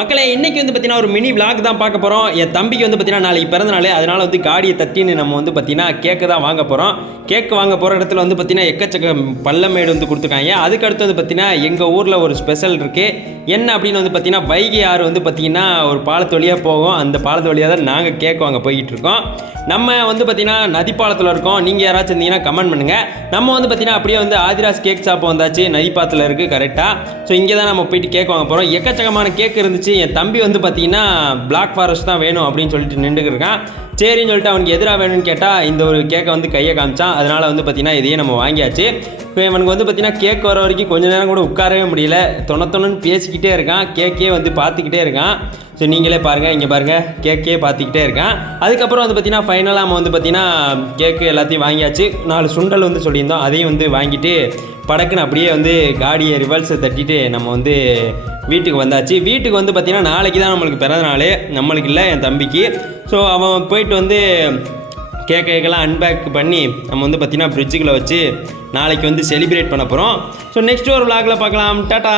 மக்களே இன்னைக்கு வந்து பார்த்தீங்கன்னா ஒரு மினி விளாக் தான் பார்க்க போகிறோம். என் தம்பிக்கு வந்து பார்த்தீங்கன்னா நாளைக்கு பிறந்த நாள். அதனால் வந்து காடியை தட்டின்னு நம்ம வந்து பார்த்தீங்கன்னா கேக்கு தான் வாங்க போகிறோம். கேக்கு வாங்க போகிற இடத்துல வந்து பார்த்தீங்கன்னா எக்கச்சக்க பள்ளமேடு வந்து கொடுத்துருக்காங்க. அதுக்கடுத்து வந்து பார்த்தீங்கன்னா எங்கள் ஊரில் ஒரு ஸ்பெஷல் இருக்குது. என்ன அப்படின்னு வந்து பார்த்தீங்கன்னா வைகை ஆறு வந்து பார்த்தீங்கன்னா ஒரு பாலத்து வழியாக போகும். அந்த பாலத்து வழியாக தான் நாங்கள் கேக்கு வாங்க போய்கிட்டு இருக்கோம். நம்ம வந்து பார்த்தீங்கன்னா நதிப்பாலத்தில் இருக்கோம். நீங்கள் யாராச்சும் இருந்தீங்கன்னா கமெண்ட் பண்ணுங்கள். நம்ம வந்து பார்த்தீங்கன்னா அப்படியே வந்து ஆதிராஸ் கேக் ஷாப் வந்தாச்சு. நதிப்பாலத்தில் இருக்குது கரெக்டாக. ஸோ இங்கே தான் நம்ம போயிட்டு கேக் வாங்க போகிறோம். எக்கச்சக்கமான கேக் இருந்துச்சு. என் தம்பி வந்து பார்த்தீங்கன்னா பிளாக் ஃபாரஸ்ட் தான் வேணும் அப்படின்னு சொல்லிட்டு நின்றுக்கு இருக்கான். சரின்னு சொல்லிட்டு அவனுக்கு எதிராக வேணும்னு கேட்டால் இந்த ஒரு கேக்கை வந்து கையை காமிச்சான். அதனால் வந்து பார்த்தீங்கன்னா இதையே நம்ம வாங்கியாச்சு. இப்போ இவனுக்கு வந்து பார்த்தீங்கன்னா கேக் வர வரைக்கும் கொஞ்சம் நேரம் கூட உட்காரவே முடியல. தொண்ணு பேசிக்கிட்டே இருக்கான். கேக்கே வந்து பார்த்துக்கிட்டே இருக்கான். ஸோ நீங்களே பாருங்கள், இங்கே பாருங்கள், கேக்கே பார்த்துக்கிட்டே இருக்கான். அதுக்கப்புறம் வந்து பார்த்தீங்கன்னா ஃபைனலாக நம்ம வந்து பார்த்தீங்கன்னா கேக்கு எல்லாத்தையும் வாங்கியாச்சு. 4 சுண்டல் வந்து சொல்லியிருந்தோம், அதையும் வந்து வாங்கிட்டு படக்குன்னு அப்படியே வந்து காடியை ரிவர்ஸை தட்டிட்டு நம்ம வந்து வீட்டுக்கு வந்தாச்சு. வீட்டுக்கு வந்து பார்த்திங்கன்னா நாளைக்கு தான் நம்மளுக்கு பிறந்த நாள், நம்மளுக்கு இல்லை என் தம்பிக்கு. ஸோ அவன் போயிட்டு வந்து கேக்கெல்லாம் அன்பேக் பண்ணி நம்ம வந்து பார்த்திங்கன்னா ஃப்ரிட்ஜுக்குள்ளே வச்சு நாளைக்கு வந்து செலிப்ரேட் பண்ண போகிறோம். ஸோ நெக்ஸ்ட் ஒரு விளாகில் பார்க்கலாம். டாட்டா.